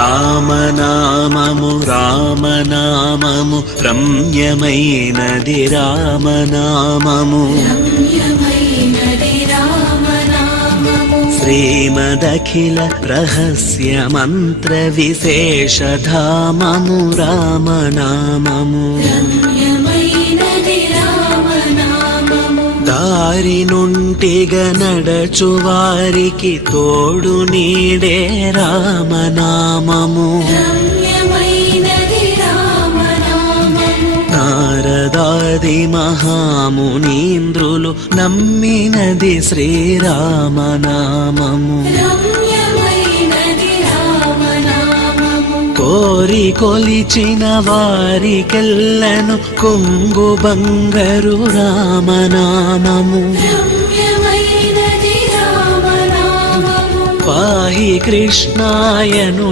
రామనామము రామనామము రమ్యమైనది రామనామము శ్రీమదఖిల రహస్య మంత్ర విశేషధామము రామనామము దారి నుంటిగ నడచువారికి తోడు నీడే రామనామము నారదాది మహామునీంద్రులు నమ్మినది శ్రీరామనామము కోరి కొలిచిన వారికెల్లను కొంగు బంగరు రామనామము పాహి కృష్ణాయను